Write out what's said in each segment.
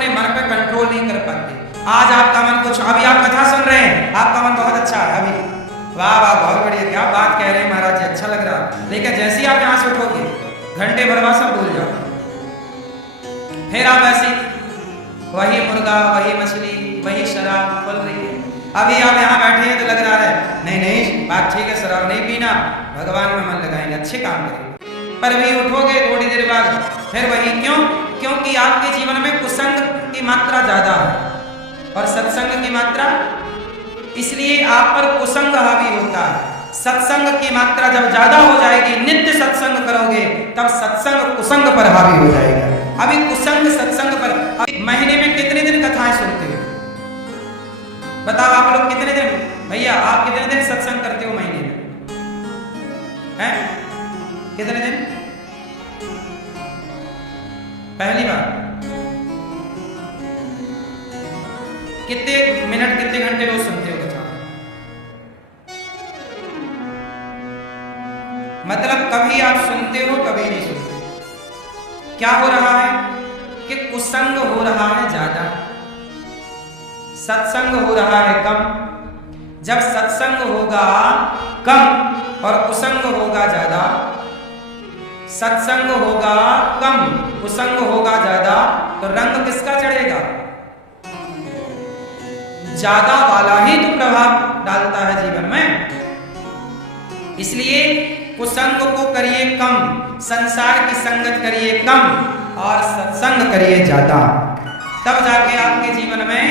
अपने मन पे कंट्रोल नहीं कर पाते। आज आपका मन कुछ, अभी आप कथा सुन रहे हैं, आपका मन बहुत अच्छा है, अभी वाह वाह बहुत बढ़िया, क्या बात कह रहे हैं महाराज जी, अच्छा लग रहा। लेकिन जैसे ही आप यहाँ से उठोगे, घंटे भर बाद सब भूल जाओ। फिर आप ऐसे वही मुर्गा, वही मछली, वही शराब बोल रही है। अभी आप यहाँ बैठे हैं तो लग रहा है नहीं नहीं बात ठीक है, शराब नहीं पीना, भगवान में मन लगाएंगे, अच्छे काम करेंगे। पर अभी उठोगे थोड़ी देर बाद फिर वही, क्यों? क्योंकि आपके जीवन में कुसंग की मात्रा ज्यादा है और सत्संग की मात्रा, इसलिए आप पर कुसंग हावी होता है। सत्संग की मात्रा जब ज्यादा हो जाएगी, नित्य सत्संग करोगे, तब सत्संग कुसंग पर हावी हो जाएगा। अभी कुसंग सत्संग पर, महीने में कितने दिन कथाएं सुनते हो? बताओ आप लोग कितने दिन, भैया आप कितने दिन सत्संग करते हो महीने में? हैं? कितने दिन? पहली बार? कितने मिनट, कितने घंटे रोज सुनते हो कथा? मतलब कभी आप सुनते हो, कभी नहीं सुनते। क्या हो रहा है कि कुसंग हो रहा है ज्यादा, सत्संग हो रहा है कम। जब सत्संग होगा कम और कुसंग होगा ज्यादा, सत्संग होगा कम, कुसंग होगा ज्यादा, तो रंग किसका चढ़ेगा? ज्यादा वाला ही तो प्रभाव डालता है जीवन में। इसलिए कुसंग को करिए कम, संसार की संगत करिए कम और सत्संग करिए ज्यादा, तब जाके आपके जीवन में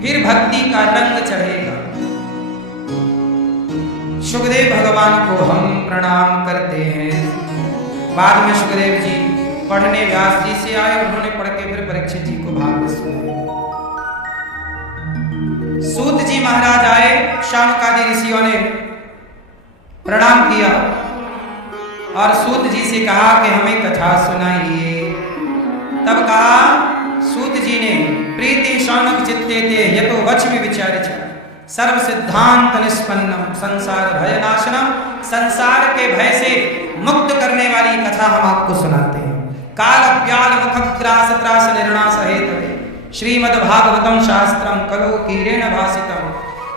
फिर भक्ति का रंग चढ़ेगा। सुखदेव भगवान को हम प्रणाम करते हैं। बाद में सुखदेव जी पढ़ने व्यास जी से आए, उन्होंने पढ़ के फिर परीक्षित जी को भागवत सुनाया। सूत जी महाराज आए, शानकादि ऋषियों ने प्रणाम किया और सूत जी से कहा कि हमें कथा सुनाइए। तब कहा सूत जी ने, प्रीति शौनक चित्ते ते यतो वच्मि विचार्य सर्व सिद्धांत निष्पन्नम संसार भय नाशनम, संसार के भय से मुक्त करने वाली कथा हम आपको सुनाते हैं। काल व्याल मुखग्रास त्रास निर्णास हेतवे श्रीमद् भागवतम शास्त्रम कलो कीरेण भासितम।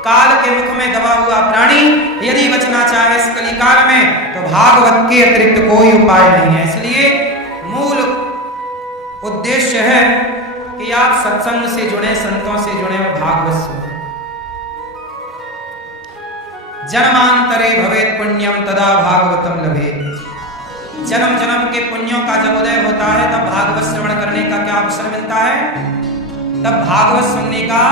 काल के मुख में दबा हुआ प्राणी यदि बचना चाहे इस कलिकाल में, तो भागवत के अतिरिक्त कोई उपाय नहीं है। इसलिए मूल उद्देश्य है कि आप सत्संग से जुड़े, संतों से जुड़े और भागवत सुने। जन्मांतरे भवेत् पुण्यम तदा भागवतम लभेत्। जन्म जन्म के पुण्यों का जब उदय होता है, तब भागवत श्रवण करने का क्या अवसर मिलता है? तब भागवत सुनने का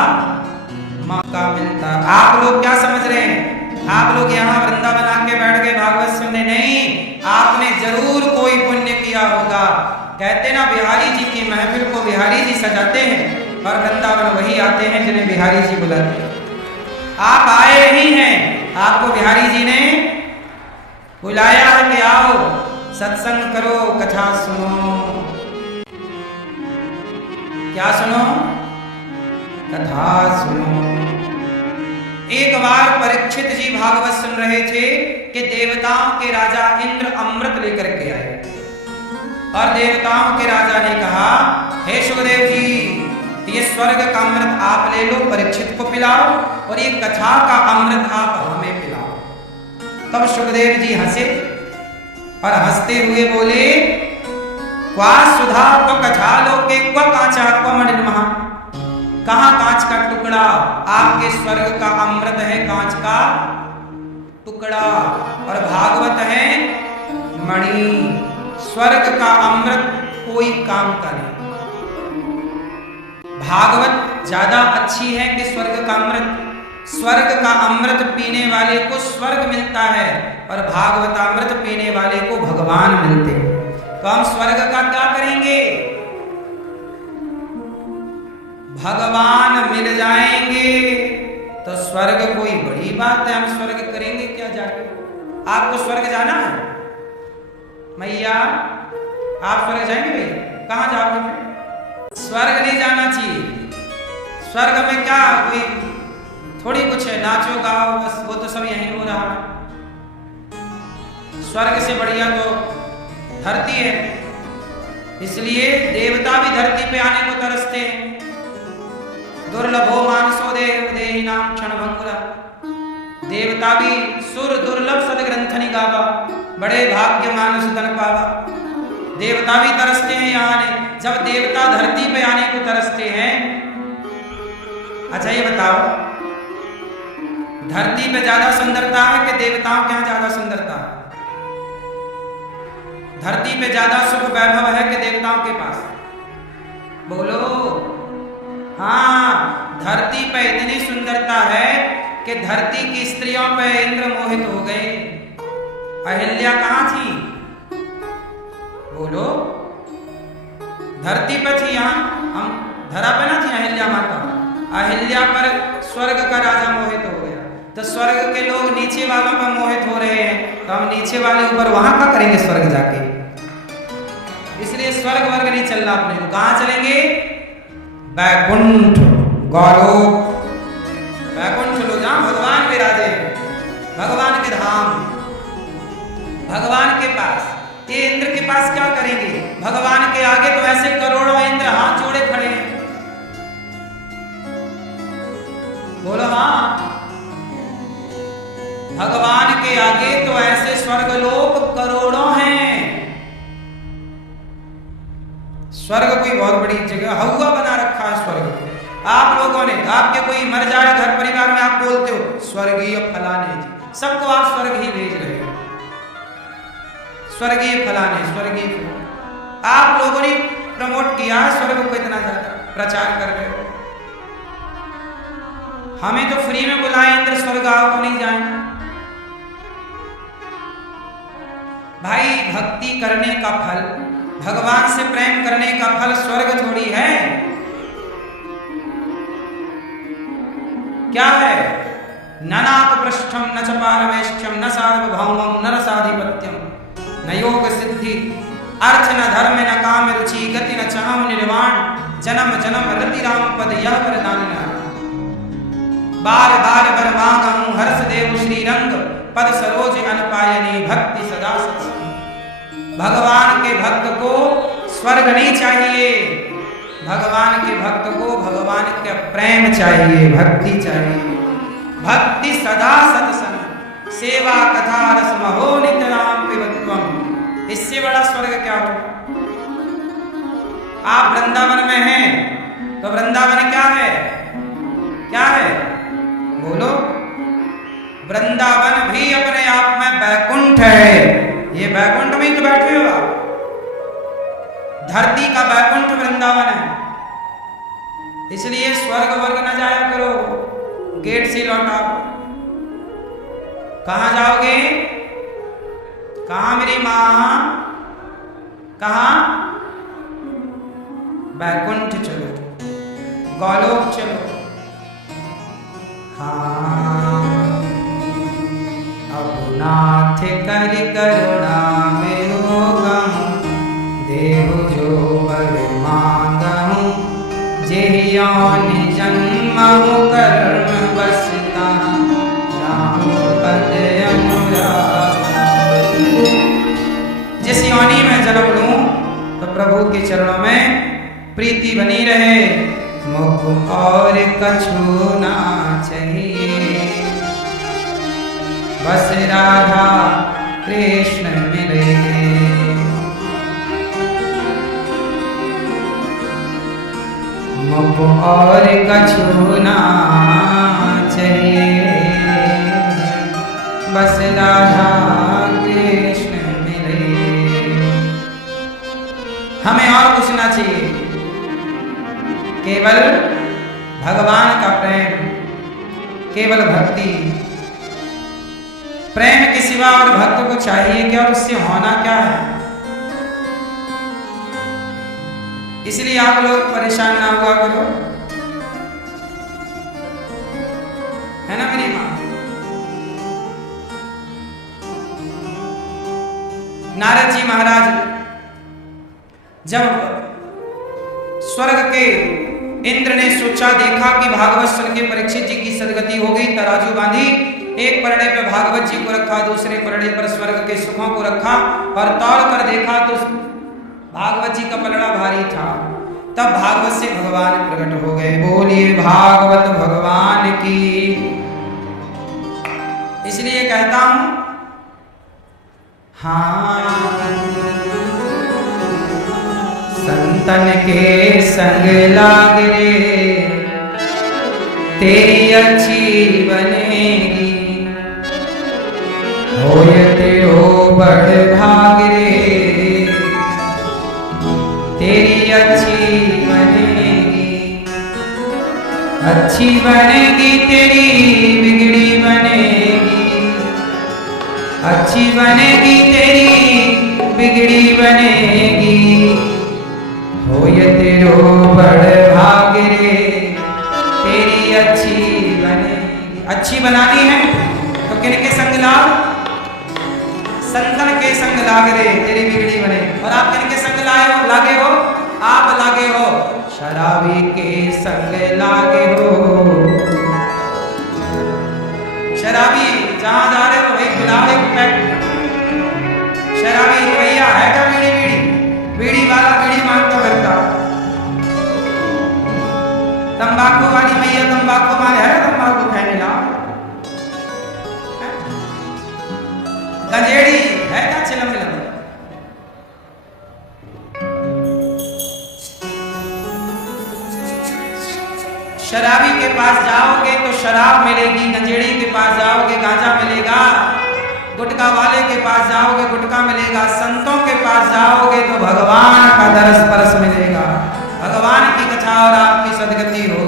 मौका मिलता है। आप लोग क्या समझ रहे हैं? आप लोग यहाँ वृंदावन आके बैठ गए भागवत सुनने? नहीं, आपने जरूर कोई पुण्य किया होगा। कहते ना बिहारी जी की महफिल को बिहारी जी सजाते हैं और वृंदावन वही आते हैं जिन्हें बिहारी जी बुलाते हैं। आप आए ही हैं, आपको बिहारी जी ने बुलाया है कि आओ सत्संग करो, कथा सुनो। क्या सुनो? कथा सुनो। एक बार परीक्षित जी भागवत सुन रहे थे कि देवताओं के राजा इंद्र अमृत लेकर के आए और देवताओं के राजा ने कहा, हे सुखदेव जी, ये स्वर्ग का अमृत आप ले लो, परीक्षित को पिलाओ, और ये कथा का अमृत आप हमें पिलाओ। तब सुखदेव जी हंसे और हंसते हुए बोले, क्वा सुधा क्व कथा लोके क्व कांचा क्व मणिर्महा। कहां कांच का टुकड़ा? आपके स्वर्ग का अमृत है कांच का टुकड़ा और भागवत है मणि। स्वर्ग का अमृत कोई काम का नहीं। भागवत ज्यादा अच्छी है कि स्वर्ग का अमृत? स्वर्ग का अमृत पीने वाले को स्वर्ग मिलता है और भागवतामृत पीने वाले को भगवान मिलते हैं। तो हम स्वर्ग का क्या करेंगे? भगवान मिल जाएंगे तो स्वर्ग कोई बड़ी बात है, हम स्वर्ग करेंगे क्या जाके? आपको स्वर्ग जाना है? मैया आप स्वर्ग जाएंगे भैया? कहाँ जाओगे? स्वर्ग नहीं जाना चाहिए। स्वर्ग में क्या कोई थोड़ी कुछ है, नाचो गाओ बस, वो तो सब यहीं हो रहा है। स्वर्ग से बढ़िया तो धरती है, इसलिए देवता भी धरती पे आने को तरसते हैं। दुर्लभो मानसो देही नाम क्षण भंगुरा, देवता भी सुर दुर्लभ सदग्रंथनि गावा, बड़े भाग्य मानुष धन पावा। देवता भी तरसते हैं यहाँ आने। जब देवता धरती पे आने को तरसते हैं, अच्छा ये बताओ, धरती पे ज्यादा सुंदरता है कि देवताओं के यहाँ ज्यादा सुंदरता है? धरती पे ज्यादा सुख वैभव है कि देवताओं के पास? बोलो। हाँ, धरती पे इतनी सुंदरता है कि धरती की स्त्रियों पे इंद्र मोहित हो गए। अहिल्या कहाँ थी? बोलो। धरती पर थी, यहाँ हम धरा पे ना थी अहिल्या माता। अहिल्या पर स्वर्ग का राजा मोहित हो गया, तो स्वर्ग के लोग नीचे वालों पर मोहित हो रहे हैं, तो हम नीचे वाले ऊपर वहां क्या करेंगे स्वर्ग जाके? इसलिए स्वर्ग वर्ग नहीं चलना अपने को। कहां चलेंगे? बैकुंठ, गौलोक। बैकुंठ लो, जहां भगवान विराजे, भगवान के धाम, भगवान के पास। ये इंद्र के पास क्या करेंगे? भगवान के आगे तो ऐसे करोड़ों इंद्र हाथ जोड़े खड़े हैं। बोलो हाँ। भगवान के आगे तो ऐसे स्वर्गलोक करोड़ों हैं। स्वर्ग कोई बहुत बड़ी जगह हवा बना रखा है स्वर्ग। आप लोगों ने, आपके कोई मर जाए घर परिवार में, आप बोलते हो स्वर्गीय फलाने जी, सबको आप स्वर्ग ही भेज रहे हो। स्वर्गीय फलाने, स्वर्गीय फलाने। आप लोगों ने प्रमोट किया है स्वर्ग को, इतना ज्यादा प्रचार कर रहे हो। हमें तो फ्री में बुलाए इंद्र, स्वर्ग आओ तो नहीं जाए। भाई भक्ति करने का फल, भगवान से प्रेम करने का फल स्वर्ग थोड़ी है। क्या है? न नाक पृष्ठम न च पारमेष्ठ्यम न सार्वभौमम न रसाधिपत्यम न योग सिद्धि अर्थ न धर्म न काम रुचि गति न चाहम निर्वाण जन्म जन्म रति राम पद यह वरदान। बार बार बर मांगहूं हर्ष देव श्री रंग पद सरोज अनपायनी भक्ति सदा सत्संग। भगवान के भक्त को स्वर्ग नहीं चाहिए, भगवान के भक्त को भगवान का प्रेम चाहिए, भक्ति चाहिए। भक्ति सदा सत्संग सेवा कथा रस महो नितराम पिबत्वम। इससे बड़ा स्वर्ग क्या हो? आप वृंदावन में हैं तो वृंदावन क्या है? क्या है? बोलो। वृंदावन भी अपने आप में बैकुंठ है। ये बैकुंठ में तो बैठे हो आप। धरती का बैकुंठ वृंदावन है। इसलिए स्वर्ग वर्ग न जाया करो, गेट से लौटाओ। कहां जाओगे? कहां मेरी मां? कहां? बैकुंठ चलो, गौलोक चलो। हाँ, अब नाथ कर करुणा मेरो गहूं देहु जो वर मांगहूं जेहि योनि जन्महु कर्म बसता राम पद अनुराग। जिस योनि में जन्म लूं तो प्रभु के चरणों में प्रीति बनी रहे, मुख और कछु ना चाहिए, बस राधा कृष्ण मिले। मुख और कछु ना चाहिए, बस राधा कृष्ण मिले। हमें और कुछ ना चाहिए, केवल भगवान का प्रेम, केवल भक्ति। प्रेम के सिवा और भक्त को चाहिए क्या? और उससे होना क्या है? इसलिए आप लोग परेशान ना हुआ करो, है ना मेरी मां? नारद जी महाराज जब स्वर्ग के इंद्र ने सोचा, देखा कि भागवत सुन के परीक्षित जी की सदगति हो गई, तराजू बांधी, एक परड़े पे भागवत जी को रखा, दूसरे परड़े पर स्वर्ग के सुखों को रखा और तौल कर देखा तो भागवत जी का पलड़ा भारी था। तब भागवत से भगवान प्रकट हो गए। बोलिए भागवत भगवान की। इसलिए कहता हूं, हाँ, संतन के संग लाग रे, तेरी अच्छी बनेगी, होय तेरो बड़ भाग रे, तेरी अच्छी बनेगी, अच्छी बनेगी तेरी बिगड़ी बनेगी, अच्छी बनेगी तेरी बिगड़ी बनेगी, होय तेरो बड़ भाग रे, तेरी अच्छी बनेगी। अच्छी बनानी है तो किनके संग लाग? संतन के संग लाग रे, तेरी बिगड़ी बने। और आप किनके संग लागे हो? आप लागे हो शराबी के संग लागे हो। शराबी जहां जा रहे हो एक बुलाओ, एक पैक। शराबी भैया है क्या बीड़ी? बीड़ी वाला बीड़ी मांगता करता। तंबाकू वाली भैया तंबाकू मांगे, है तंबाकू खाने ला। गंजेड़ी है क्या? चिलम चिलम। शराबी के पास जाओगे तो शराब मिलेगी, गंजेड़ी के पास जाओगे गांजा मिलेगा, गुटखा वाले के पास जाओगे गुटखा मिलेगा, संतों के पास जाओगे तो भगवान का दरस परस मिलेगा, भगवान की कथा और आपकी सदगति हो।